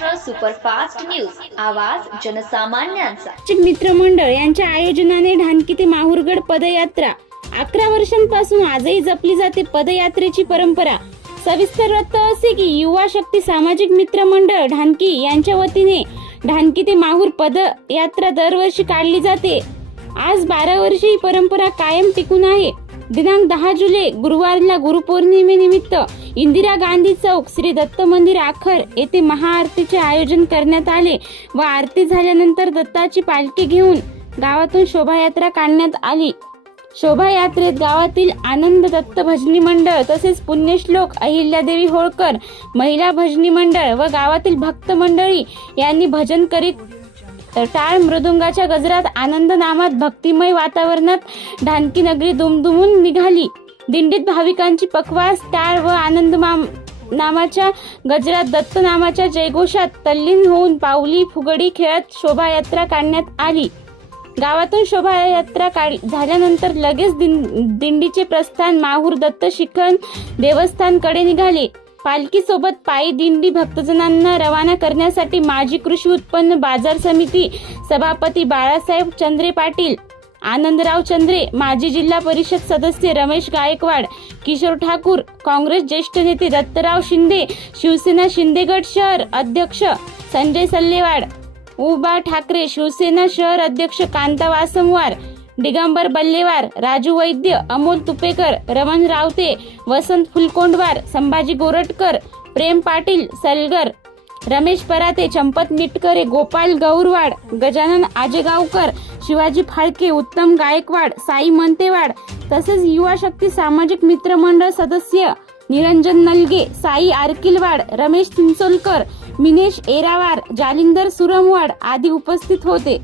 Superfast news. आवाज जनसामान्यांचा. मित्रमंडळ यांच्या आयोजनाने ढानकी ते माहूरगड पदयात्रा. अकरा वर्षांपासून आजही जपली जाते पदयात्रेची परंपरा. सविस्तर वृत्त असे की युवा शक्ती सामाजिक मित्र मंडळ ढानकी यांच्या वतीने ढानकी ते माहूर पदयात्रा दरवर्षी काढली जाते. आज बारा वर्षी ही परंपरा कायम टिकून आहे. दिनांक दहा जुलै गुरुवारला गुरुपौर्णिमेनिमित्त इंदिरा गांधी चौक श्री दत्त मंदिर आखर येथे महाआरतीचे आयोजन करण्यात आले व आरती झाल्यानंतर दत्ताची पालखी घेऊन गावातून शोभायात्रा काढण्यात आली. शोभायात्रेत गावातील आनंद दत्त भजनी मंडळ तसेच पुण्यश्लोक अहिल्यादेवी होळकर महिला भजनी मंडळ व गावातील भक्त मंडळी यांनी भजन करीत तर टाळ मृदुंगाच्या गजरात आनंद नामात भक्तिमय वातावरणात ढानकी नगरी दुमदुमून निघाली. दिंडीत भाविकांची पकवास टाळ व आनंद माम नामाच्या गजरात दत्त नामाच्या जयघोषात तल्लीन होऊन पावली फुगडी खेळत शोभायात्रा काढण्यात आली. गावातून शोभायात्रा काढ झाल्यानंतर लगेच दिं- दिंडीचे प्रस्थान माहूर दत्त शिखर देवस्थानकडे निघाले. पालखीसोबत पायी दिंडी भक्तजनांना रवाना करण्यासाठी माजी कृषी उत्पन्न बाजार समिती सभापती बाळासाहेब चंद्रे पाटील आनंदराव चंद्रे माजी जिल्हा परिषद सदस्य रमेश गायकवाड किशोर ठाकूर काँग्रेस ज्येष्ठ नेते दत्तराव शिंदे शिवसेना शिंदेगड शहर अध्यक्ष संजय सल्लेवाड उबा ठाकरे शिवसेना शहर अध्यक्ष कांता वासमवार दिगंबर बल्लेवार राजू वैद्य अमोल तुपेकर रमण रावते वसंत फुलकोंडवार संभाजी गोरटकर प्रेम पाटील सलगर रमेश पराते चंपत मिटकरे गोपाल गौरवाड गजानन आजेगावकर शिवाजी फाळके उत्तम गायकवाड साई मंतेवाड तसेच युवा शक्ती सामाजिक मित्रमंडळ सदस्य निरंजन नलगे साई आरकिलवाड रमेश चिंचोलकर मिनेश एरावार जालिंदर सुरमवाड आदी उपस्थित होते.